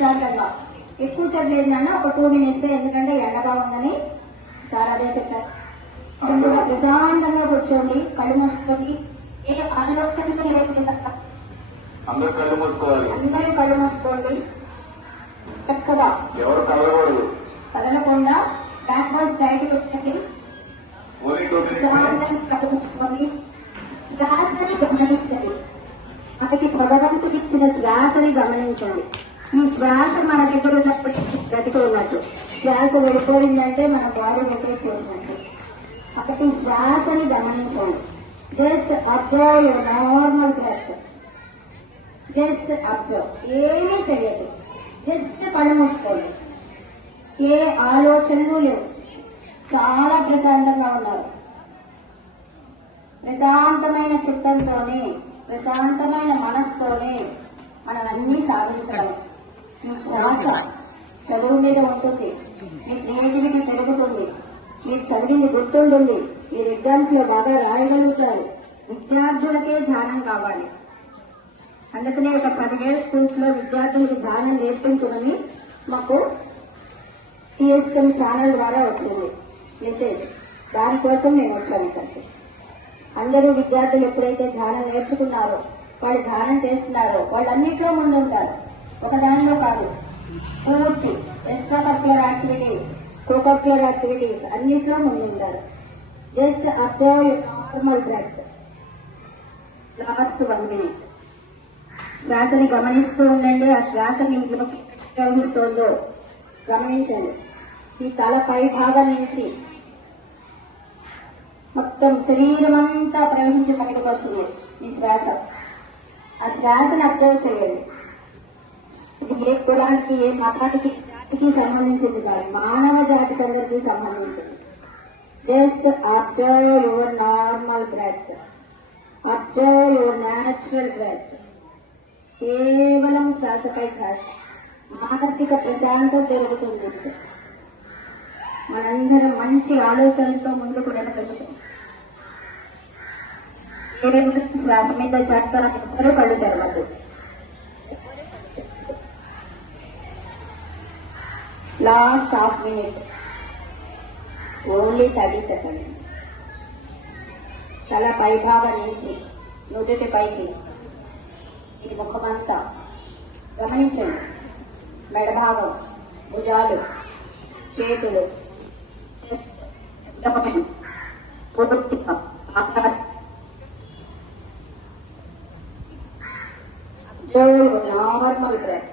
ప్రశాంతంగా ఎక్కువసేపు లేదన్నా ఒక 2 minutes ఎందుకంటే ఎండగా ఉందని సార్ అదే చెప్పారు. చక్కగా ప్రశాంతంగా కూర్చోండి, కళ్ళు మూసుకోండి. ఏ ఆలోచన లేకుండా అందరూ కళ్ళు మూసుకోవాలి. అందరూ కళ్ళు మూసుకోండి. చక్కగా ఎవరు కలగకూడదు, కదలకుండా బ్యాక్ వర్డ్ స్ట్రైట్ కూర్చోండి. కళ్ళు మూసుకోండి. శ్వాసని గమనించండి. మనకి భగవంతుడు ఇచ్చిన శ్వాసని గమనించండి. ఈ శ్వాస మన దగ్గర ఉన్నప్పుడు బ్రతికి ఉన్నట్టు, శ్వాస వెళ్ళిపోయిందంటే మన బాడీ వెకేట్ చేసినట్టు. కాబట్టి శ్వాసని గమనించండి. Just observe your normal breath. Just observe, ఏమీ చేయదు. జస్ట్ కళ్ళు మూసుకోండి. ఏ ఆలోచనలు లేవు. చాలా ప్రశాంతంగా ఉన్నారు. ప్రశాంతమైన చిత్తంతోనే, ప్రశాంతమైన మనసుతోనే మనం అన్ని సాధించగలం. మీ శ్వాస చదువు మీద ఉంటుంది, మీ క్రియేటివిటీ పెరుగుతుంది, మీరు చదివింది గుర్తుంటుంది, మీరు ఎగ్జామ్స్ లో బాగా రాయగలుగుతారు. విద్యార్థులకే ధ్యానం కావాలి. అందుకనే ఒక 10,000 స్కూల్స్ లో విద్యార్థులకు ధ్యానం నేర్పించమని మాకు TSM ఛానల్ ద్వారా వచ్చింది మెసేజ్. దానికోసం మేము వచ్చాము ఇక్కడికి. అందరూ విద్యార్థులు ఎప్పుడైతే ధ్యానం నేర్చుకున్నారో, వాళ్ళు ధ్యానం చేస్తున్నారో, వాళ్ళు అన్నింటిలో ముందు ఉంటారు. ఒక దానిలో కాదు, పూర్తి extra curricular activities, cocurricular activities అన్నింటిలో ముందు ఉంటారు. Just observe your normal breath. Last 1 minute శ్వాసని గమనిస్తూ ఉండండి. ఆ శ్వాస మీకు ప్రవహిస్తోందో గమనించండి. మీ తల పై భాగం నుంచి మొత్తం శరీరం అంతా ప్రవహించి బయటకు వస్తుంది ఈ శ్వాస. ఆ శ్వాసను అబ్జర్వ్ చేయండి. ఇది ఏ కులానికి, ఏ మతానికి, జాతికి సంబంధించింది కాదు, మానవ జాతికి అందరికీ సంబంధించింది. Just observe your normal breath. Observe your natural breath. కేవలం శ్వాసపై శ్వాస. మానసిక ప్రశాంతత జరుగుతుంది. మనందరం మంచి ఆలోచనలతో ముందుకు వెళ్ళగలుగుతాం. శ్వాస మీద చేస్తారని ఎవ్వరూ కళ్ళు తెరవద్దు. Last 1/2 minute, only 30 seconds. తల పై భాగం నుంచి నుదుటి పైకి ఇది ముఖమంతా గమనించండి. మెడభాగం, భుజాలు, చేతులు, చెస్ట్, అబ్డమన్, పూర్తిగా నార్మల్ బ్రెత్.